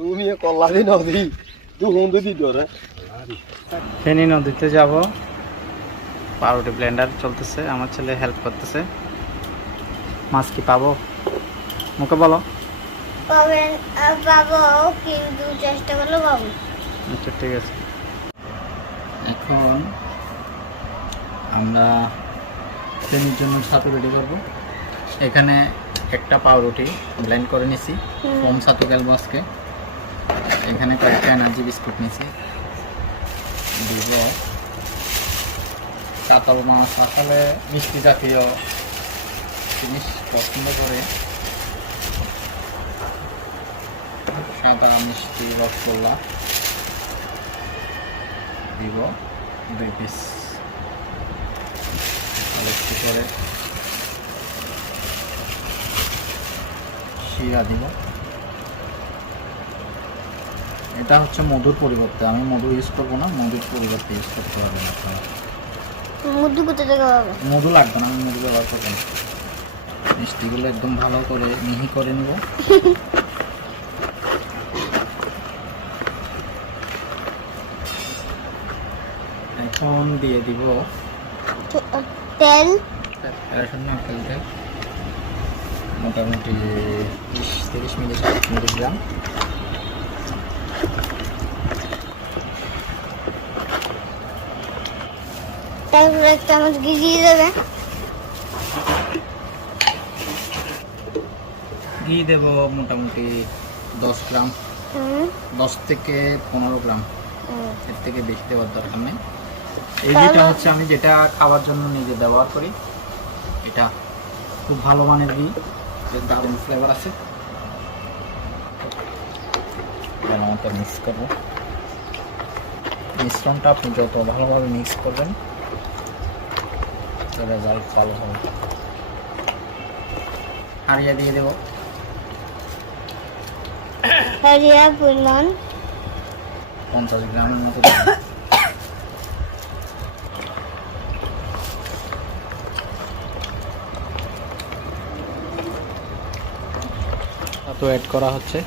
তুমি কল্লাদি নদী তুই ধরে ফেনী নদীতে যাব। পাউরুটি ব্লেন্ডার চলতেছে আমার ছেলে হেল্প করতেছে। মাছ কি পাবো? মুখে বলো। পাবো কিন্তু চেষ্টা করলে পাবো। আচ্ছা ঠিক আছে। এখন আমরা ফেনীর জন্য ছাতু রেডি করব। এখানে একটা পাউরুটি ব্লেন্ড করে নিছি হুম। ওম ছাতু গেলবো আজকে এখানে কয়েকটা এনার্জি বিস্কুট নিছি দিব কাতল মাছ, আসলে মিষ্টি জাতীয় জিনিস পছন্দ করে। সাদা মিষ্টি রসগোল্লা। দিব দুই পিস একটু করে শিরা দিব। এটা হচ্ছে মধুর পরিবর্তে। আমি মধু ইউজ করব না মধুর পরিবর্তে ইউজ করতে পারবেন আপনারা। মধ্যে কোথা থেকে পাবো? মধু লাগবে না আমি মধু ব্যবহার করব না। মিষ্টিগুলো একদম ভালো করে মিহি করে নিব। এখন দিয়ে দিব তেল। রেশন নারকেল তেল মোটামুটি বিশ তিরিশ মিলি মিলিগ্রাম। তারপরে এক চামচ ঘি দিয়ে দেবে। ঘি দেব মোটামুটি দশ গ্রাম। হুম। দশ থেকে পনেরো গ্রাম। এর থেকে বেশি দেওয়ার দরকার নেই। এই ঘিটা হচ্ছে আমি যেটা খাওয়ার জন্য নিজে ব্যবহার করি এটা খুব ভালো মানের ঘি এর দারুণ ফ্লেভার আছে। মিক্স করব। মিশ্রণটা আপনি যত ভালোভাবে মিক্স করবেন রেজাল্ট ভালো হবে। হারিয়ে দিয়ে দেবো। হরিয়া পরিমাণ পঞ্চাশ গ্রামের মতো। তো অ্যাড করা হচ্ছে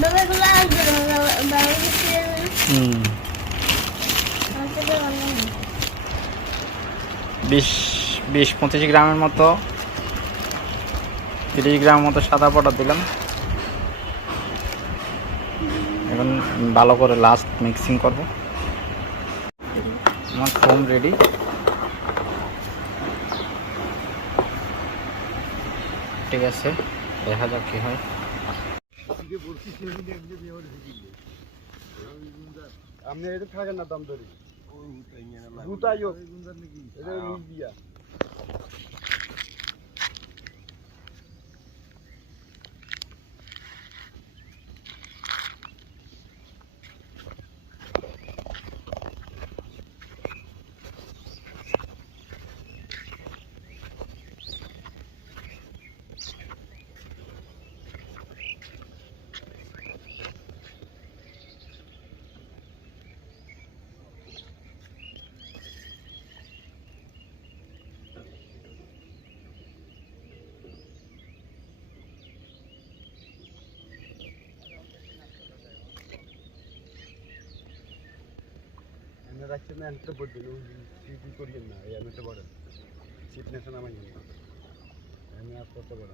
বাবাগুলো আসবে না বাবা- বাবা কিছু দেবে না? হুম আমাকে তো অন্য নেই। বিশ বিশ পঁচিশ গ্রামের মতো, তিরিশ গ্রাম মতো সাদা পাউডার দিলাম। এখন ভালো করে লাস্ট মিক্সিং করব। আমার ফোম রেডি ঠিক আছে, দেখা যাক কি হয়। আপনি এটা থাকেন না দাম ধরে জুতাই হোক এটা রুই দিয়া এনে রাখছেন না বড় দিন সিটি করিয়েন না? একটা বড় সিটনেস নামাই না আমি আস্তে আস্তে বড়?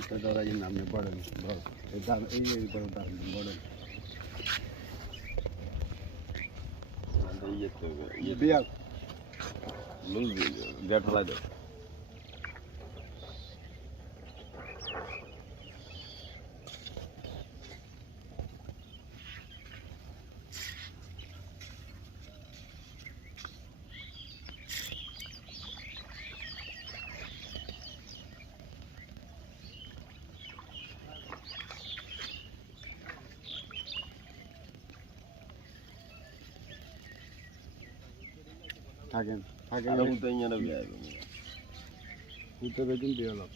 এটা ধরা যে নামে বড় বড় এই দাম এই এই বড় দাম বড় বিয়া দেড় ফেলাই দেয় থাকেন থাকেন উঠতে বেদিন দিয়ে হলো।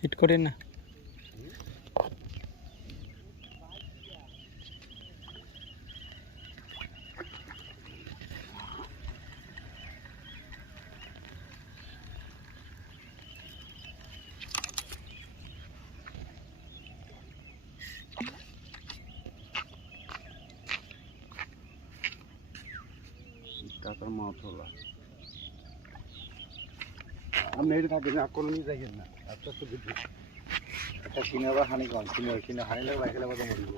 হিট করে না। টাকার মাছ হলো। আপনি এটা থাকেন না কোনো নিয়ে দেখেন না। আস্তে আস্তে বুঝি একটা কিনে আবার হানি কম। কিনে কিনে হানি লাগে বাইকে লাগে মরিব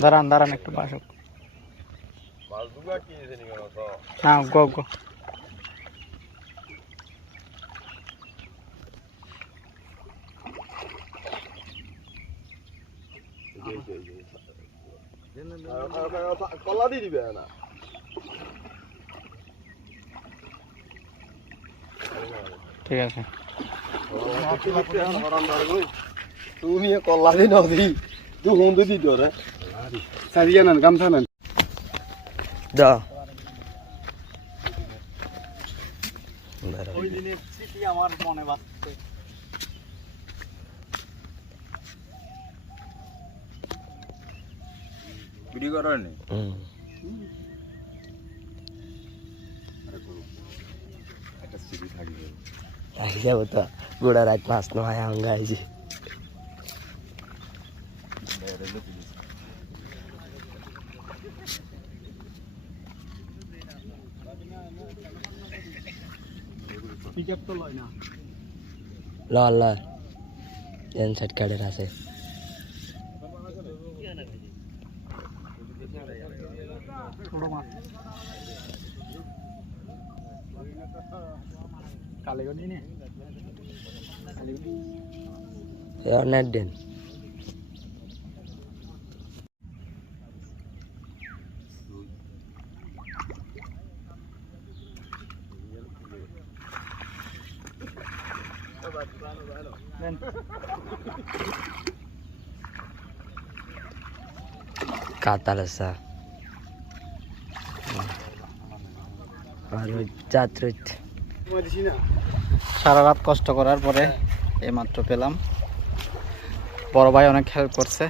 দাঁড়ান দাঁড়ান একটু বাসক তো গো গো। কলা দিয়ে দিবে না। ঠিক আছে। তুমি কলা নাও তুই হুম দি দিও রে। সারিয়ে গামছা নেন। দা ওই দিনের স্মৃতি আমার মনে বাঁচছে। ভিডিও করো নি একটা সিবি থাকবে। আহিলে তো গোড়া রাত মাছ নহয় আহংগা আহিছে পিক লয় ল ল এন সাইড কার্ডের আছে ছোট মাছ কালেগো নিয়ে নে নেট দেন। কাতাল আর সারা রাত কষ্ট করার পরে এইমাত্র পেলাম। বড় ভাই অনেক হেল্প করছে।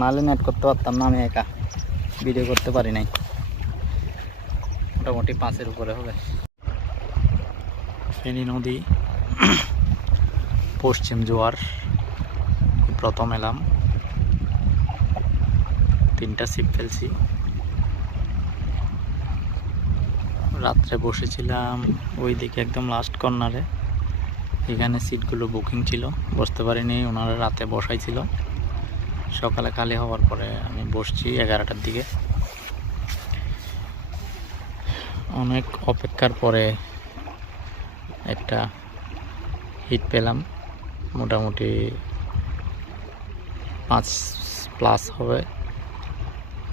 নাহলে নেট করতে পারতাম না, আমি একা। ভিডিও করতে পারি নাই। মোটামুটি পাঁচের উপরে হবে। ফেনী নদী, পশ্চিম জোয়ার, প্রথম এলাম। তিনটা সিপ ফেলছি। রাত্রে বসেছিলাম ওই দিকে একদম লাস্ট কর্নারে এখানে সিটগুলো বুকিং ছিল, বসতে পারিনি, ওনারা রাতে বসাইছিল। সকালে খালি হওয়ার পরে আমি বসছি এগারোটার দিকে। অনেক অপেক্ষার পরে একটা হিট পেলাম। মোটামুটি পাঁচ প্লাস হবে।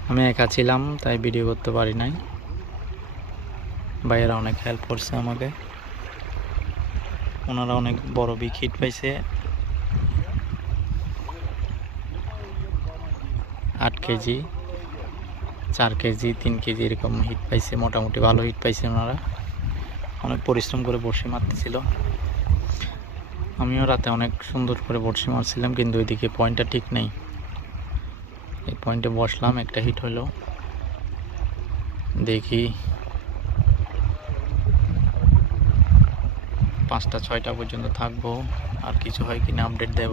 আমি একা ছিলাম, তাই ভিডিও করতে পারি নাই। ভাইয়েরা অনেক হেল্প করছে আমাকে। ওনারা অনেক বড় হিট পাইছে। আট কেজি, চার কেজি, তিন কেজি এরকম হিট পাইছে, মোটামুটি ভালো হিট পাইছে ওনারা। অনেক পরিশ্রম করে বড়শি মারতেছিল। আমিও রাতে অনেক সুন্দর করে বড়শি মারছিলাম, কিন্তু ওইদিকে পয়েন্টটা ঠিক নেই। এই পয়েন্টে বসলাম, একটা হিট হলো। দেখি পাঁচটা, ছয়টা পর্যন্ত থাকব। আর কিছু হয় কিনা আপডেট দেব।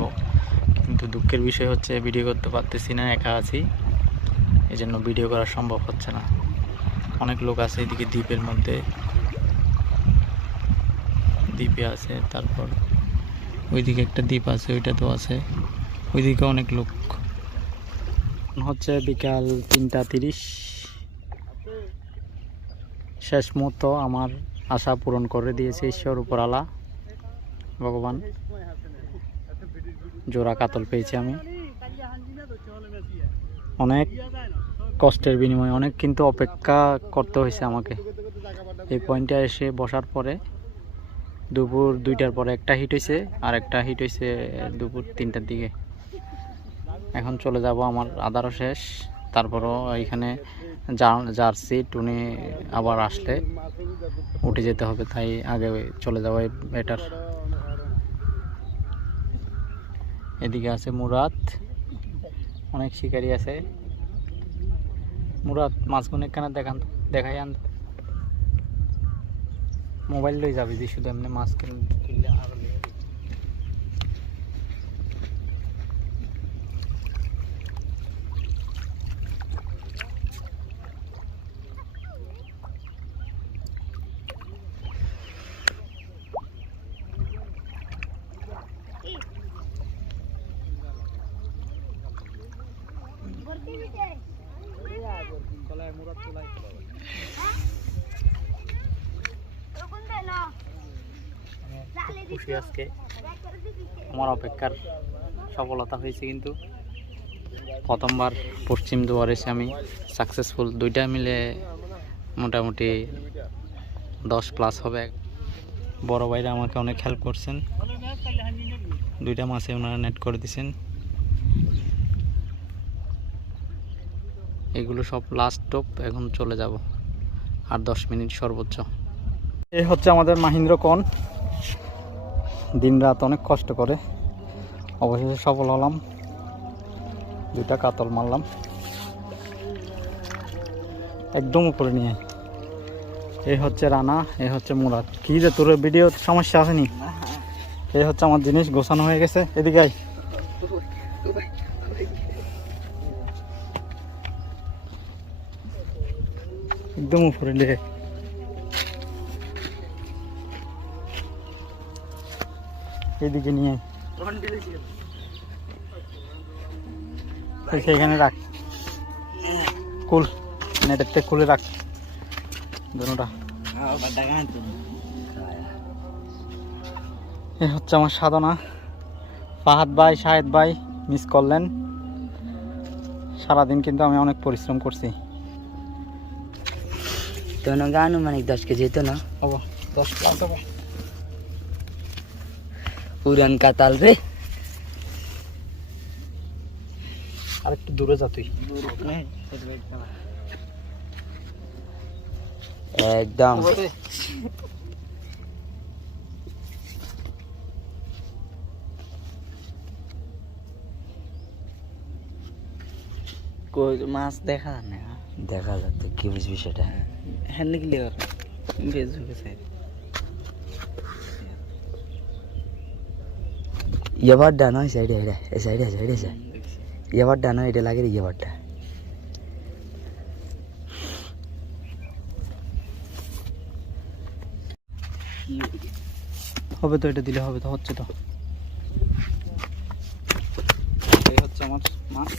কিন্তু দুঃখের বিষয় হচ্ছে ভিডিও করতে পারতেছি না, একা আছি। এই জন্য ভিডিও করা সম্ভব হচ্ছে না। অনেক লোক আছে এদিকে দ্বীপের মধ্যে। দ্বীপে আছে, তারপর ওইদিকে একটা দ্বীপ আছে ওইটা তো আছে। ওইদিকে অনেক লোক। হচ্ছে বিকাল তিনটা তিরিশ। শেষ মুহূর্ত আমার আশা পূরণ করে দিয়েছে ঈশ্বর উপর আলা ভগবান, জোড়া কাতল পেয়েছি আমি। অনেক কষ্টের বিনিময়ে, অনেক কিন্তু অপেক্ষা করতে হয়েছে আমাকে। এই পয়েন্টে এসে বসার পরে দুপুর দুইটার পরে একটা হিট হয়েছে, আর একটা হিট হয়েছে দুপুর তিনটার দিকে। এখন চলে যাব আমার আদারও শেষ। তারপরও এখানে সিট উনি আবার আসলে উঠে যেতে হবে, তাই আগে চলে যাওয়াই বেটার এদিকে আছে মুরাদ, অনেক শিকারি আছে। মুরাদ মাঝগুনে কেন দেখান দেখাই আন। মোবাইল লই যাবি যে শুধু এমনি মাছ কিনলে আরও খুশি আজকে। আমার অপেক্ষার সফলতা হয়েছে কিন্তু। প্রথমবার পশ্চিম দুয়ার এসে আমি সাকসেসফুল দুইটা মিলে মোটামুটি দশ প্লাস হবে। বড় ভাইরা আমাকে অনেক হেল্প করছেন। দুইটা মাসে ওনারা নেট করে দিছেন। এগুলো সব লাস্ট টপ এখন চলে যাব। আর দশ মিনিট সর্বোচ্চ। এই হচ্ছে আমাদের মাহিন্দ্র কন। দিন রাত অনেক কষ্ট করে। অবশেষে সফল হলাম। দুটা কাতল মারলাম। একদম উপরে নিয়ে এই হচ্ছে রানা এই হচ্ছে মুরাদ। কি যে তোর ভিডিও সমস্যা আসেনি? এই হচ্ছে আমার জিনিস গোছানো হয়ে গেছে। এদিকে আয়। একদম উপরে নিয়ে এদিকে নিয়ে আয়। সেইখানে রাখ। কুল, নেটের খুলে রাখ। দুটা এ হচ্ছে আমার সাধনা। ফাহাদ ভাই, শাহেদ ভাই মিস করলেন। সারাদিন কিন্তু আমি অনেক পরিশ্রম করছি। তো না গান মানে দশ কেজি তো না। হব দশ প্লাস হব। পুরান কাতাল রে। আর একটু দূরে যা তুই। একদম। মাছ দেখা যায় না। দেখা যাচ্ছে কি বুঝবি সেটা? হ্যাঁ লিখলে বেশ গেছে এবার ডানো এই সাইডে এটা এই সাইডে সাইডে এবার ডানো এটা লাগে রে এবারটা হবে তো এটা দিলে হবে তো হচ্ছে তো। এই হচ্ছে আমার মাছ।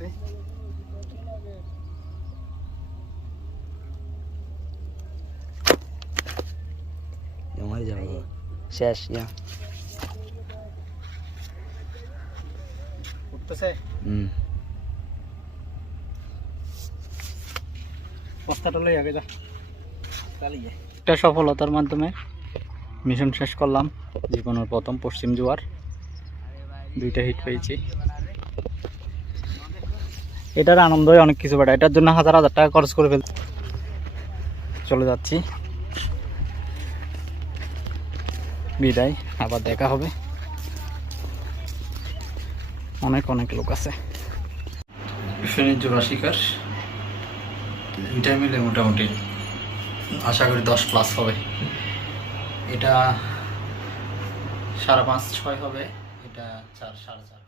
মরে যাবে শেষ ইয়া। উঠতেছে? হুম। বস্তাটা লই আগে যা। একটা সফলতার মাধ্যমে মিশন শেষ করলাম। জীবনের প্রথম পশ্চিম জোয়ার। দুইটা হিট পেয়েছি। এটার আনন্দ হয় অনেক কিছু বেটা এটার জন্য হাজার হাজার টাকা খরচ করে ফেল চলে যাচ্ছি। বিদায়, আবার দেখা হবে। অনেক অনেক লোক আছে। ফেনীর জোড়া শিকার। দুইটা মিলে মোটামুটি আশা করি দশ প্লাস হবে। এটা সাড়ে পাঁচ, ছয় হবে। এটা চার, সাড়ে চার।